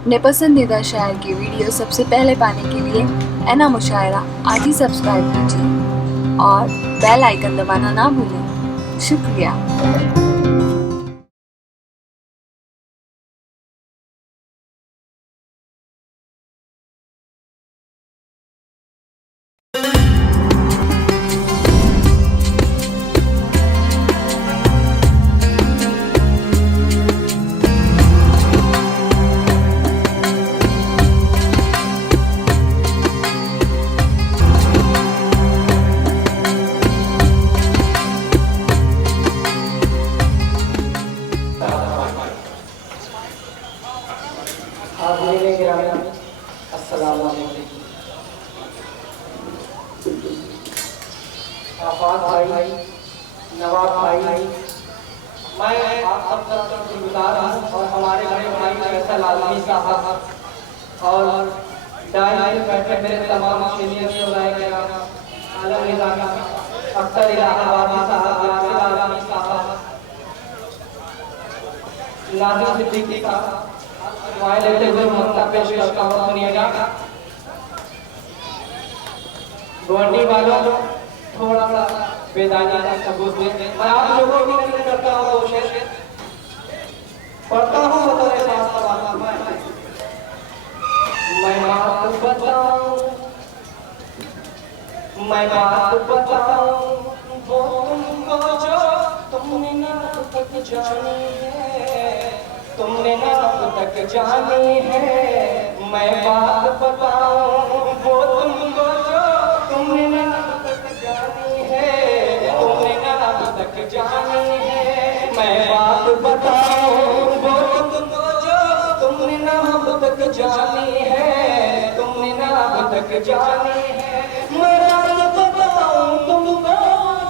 अपने पसंदीदा शायर की वीडियो सबसे पहले पाने के लिए एना मुशायरा आज ही सब्सक्राइब कीजिए और बेल आइकन दबाना ना भूलें। शुक्रिया। अस्सलाम वालेकुम। आफाक भाई, नवाब भाई, मैं आप सब का शुक्रगुजार हूँ और हमारे बड़े भाई फैसल आलमी साहब और डायल में बैठे मेरे तमाम सीनियर शोराए आलम निज़ामी, अख्तर इलाहाबादी साहब, यासिर आलमी साहब, नाज़िम सिद्दीकी साहब, दुआएं लेते हुए ममता पेश करता हूँ। सुनिएगा गवर्नी वालों, थोड़ा सा बेदानी का सबूत दें। मैं आप लोगों की नजर करता हूँ, कोशिश पढ़ता हूँ बतौर एहसास सवाल। मैं बात बताऊं, मैं बात बताऊं वो तुमको जो तुमने ना तक जानी है, तुमने ना तक जानी है। मैं बात बताऊं वो तुमको जो तुमने ना तक जानी है, तुमने ना तक जानी है। मैं बात बताऊं वो तुमको जो तुमने ना तक जानी है, तुमने ना तक जानी है। मैं बात बताऊं तुमको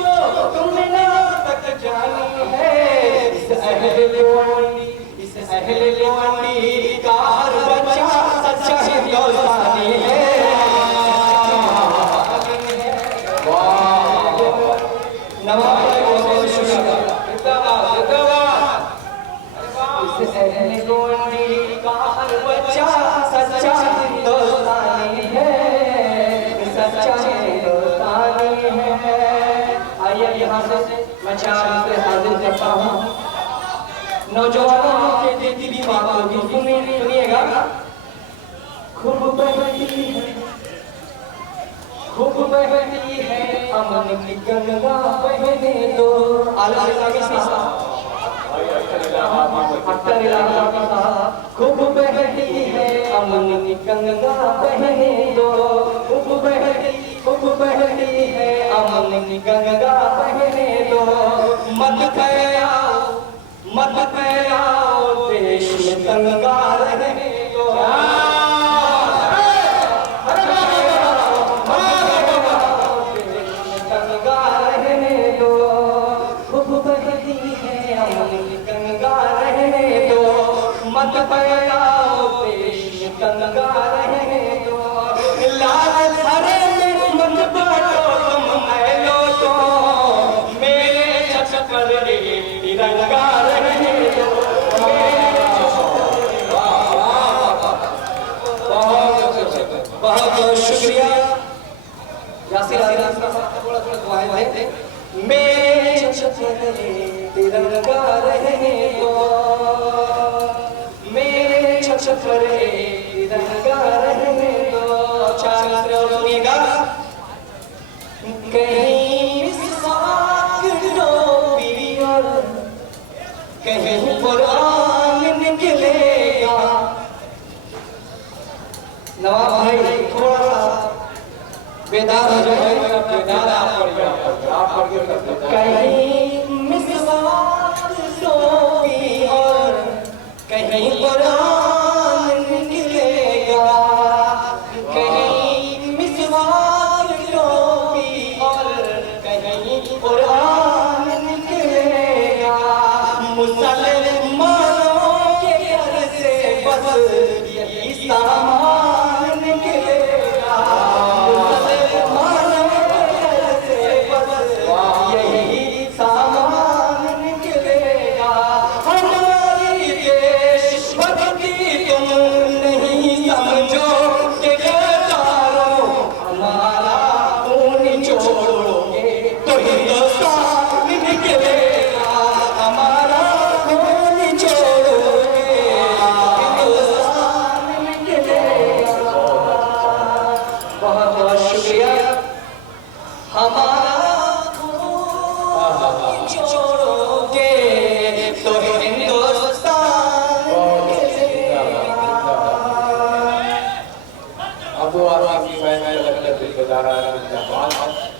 जो तुमने ना तक जानी है। इस अहले लोनी का हर बच्चा सच्चा हिंदुस्तानी है। नवाब भाई बहुत शुक्रिया। इस अहले लोनी का हर बच्चा सच्चा हिंदुस्तानी है, सच्चा हिंदुस्तानी है। आइए यहाँ से मैं चार से हाजिर करता हूँ। नौजवानों के दिल की भी बात होगी, सुनिएगा। खूब बहती है, खूब बहती है अमन की गंगा बहने दो। आलम निज़ामी साहब, अख्तर इलाहाबादी साहब, खूब बहती है अमन की गंगा बहने दो। खूब बहती है अमन की गंगा बहने दो। मत आओ देश में दंगा रहने दो। दंगा रहने दो, खूब बहती है अमन की गंगा रहने दो। मत आओ देश में दंगा रहने दो। लाल हरे में मत बांटो तुम महलो तो, मेरे छत पर तिरंगा रहने दो। बहुत शुक्रिया यासिर आलमी साहब, थोड़ा दुआएं भाई। मेरे छत पर तिरंगा रहने दो, मेरे छत पर तिरंगा रहने दो। चार और सुनिएगा। कहीं मिसवाक टोपी और कहीं कुरान निकलेगा। नवाब भाई थोड़ा सा बेदार हो जाए। बेदार आप पढ़िए। कहीं मिसवाक टोपी और कहीं कुरान निकलेगा। कहीं मिसवाक टोपी और कहीं कुरान निकलेगा। मुसलमानों के घर से बस यही सामान निकलेगा। मुसलमानों के घर से बस यही सामान निकलेगा। हमारी देशभक्ति तुम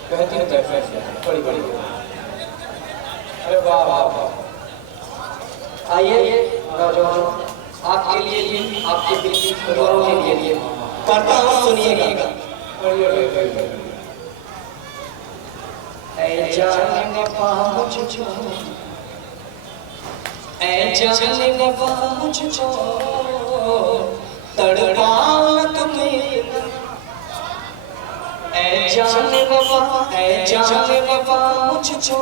बेहतरीन कैफियत है, बड़ी बड़ी। अरे वाह वाह वाह। आइए नौजवान, आपके लिए भी, आपके दिल की खबरों के लिए पढ़ता हूँ, सुनिएगा। ऐ जाने वफा मुझको, ऐ जाने वफा मुझको तड़पाओ तुम्हें, ऐ जाने वफा, ऐ जाने वफा मुझको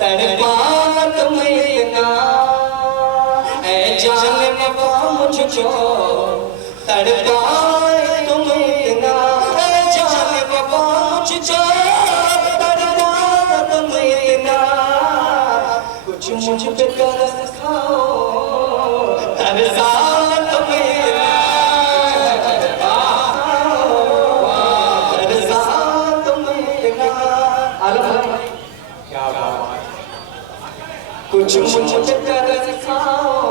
तड़पाओ तुम्हें ना, ऐ जाने वफा मुझको तड़पाओ तुम्हें ना, ऐ जाने वफा मुझको तड़पाओ तुम्हें ना, कुछ मुझ पे तरस खाओ, तरसाओ तुम्हें ना, तरसाओ तुम्हें ना। आलम भाई क्या बात, कुछ मुझ पे तरस खाओ,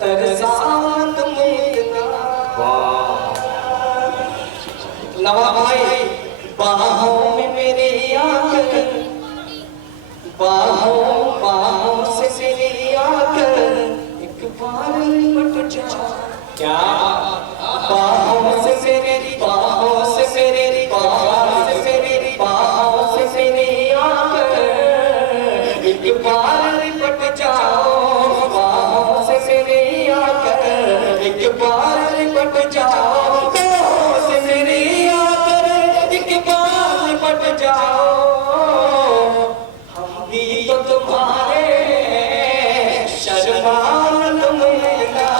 तरसाओ तुम्हें ना। नवाब भाई, बाहों में मेरे आकर, बाहों से मेरी आकर एक बार लिपट जा। क्या बाहों से मेरी, बाहों से मेरी, बाहों से मेरी, बाहों से मेरी आकर एक बार लिपट जाओ, बाहों से मेरी आकर एक बार लिपट जाओ, बाहों से मेरी आकर एक बार लिपट जाओ। तो तुम्हारे शर्मान तुम्हें ना,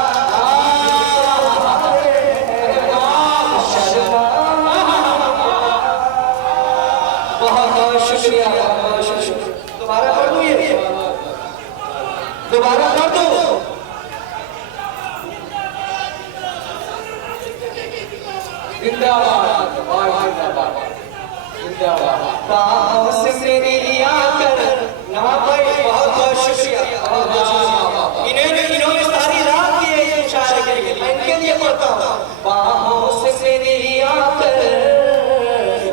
बहुत बहुत शुक्रिया, बहुत शुक्रिया। दोबारा कर दूं, ये दोबारा कर दो। जिंदाबाद, जिंदाबाद। बाहों से मेरी आकर, नवाब भाई बहुत बहुत शुक्रिया, बहुत बहुत शुक्रिया। इन्होंने सारी रात की है ये मुशायरे के लिए, मैं इनके लिए पढ़ता हूँ। बाहों से मेरी आकर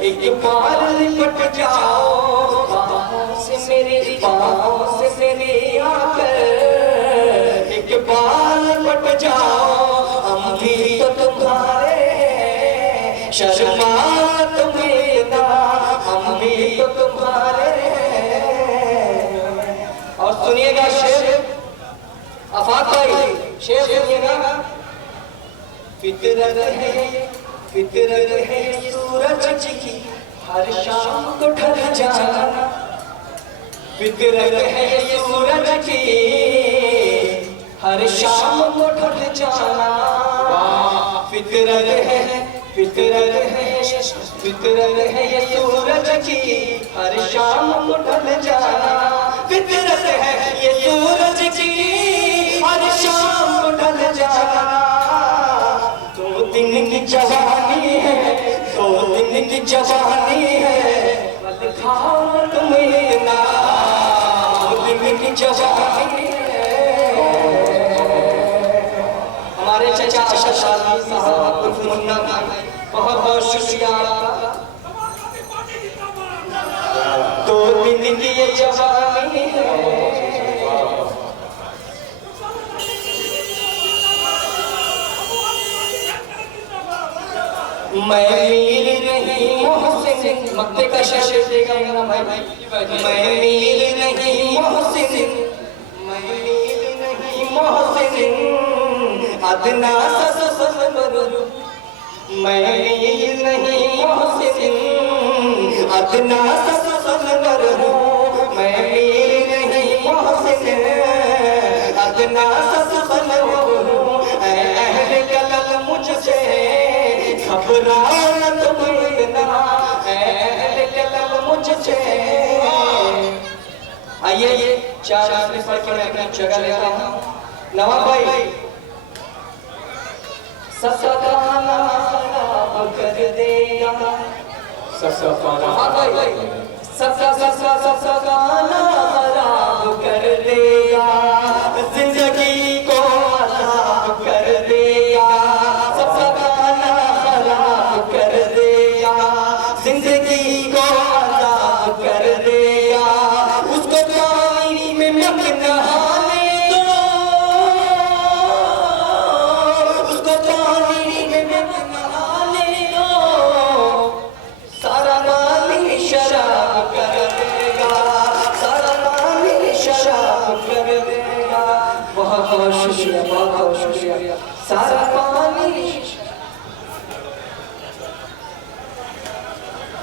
एक बार लिपट जाओ, बाहों से मेरी, बाहों से मेरी आकर एक बार लिपट जाओ, हम भी तो तुम्हारे शर्मा तुम्हें ना, हम भी तो तुम्हारे। और सुनिएगा शेर, आफाक भाई शेर सुनिएगा। फितरत है, फितरत है सूरज की हर शाम को ढल जाना, फितरत है सूरज की हर शाम को ढल जाना, फितरत है, फितरत है, फितरत है ये सूरज की हर शाम को ढल जाना, फितरत है ये सूरज की हर शाम को ढल जाना। 2 दिन की जवानी है, 2 दिन की जवानी है, पल खाओ तुम्हें ना, 2 दिन की जवानी है। हमारे चचा अशरफ साहब उर्फ मुन्ना भाई, बहुत बहुत शुक्रिया आपका। 2 दिन की ये जवानी है, मैं मीर नहीं मोहसिन, मक्ते का शेर देगा मेरा भाई, मैं मीर नहीं मोहसिन, मैं मीर नहीं मोहसिन, अदना ससबर, मैं मीर नहीं मोहसिन, अदना ससबर हूँ, मैं मीर नहीं मोहसिन, अदना ससबर हूँ, अहले कलम मुझसे घबराओ न तुम्हें ना, अहले कलम मुझसे। आइए 4 मिनट पढ़ के मैं अपनी जगह लेता हूँ। नवाब भाई, सबका खाना खराब कर दिया, सबका खाना, हाँ भाई, सबका खाना खराब कर दिया, जिंदगी को अजाब कर दिया, सबका खाना खराब बहुत शुक्रिया। सारा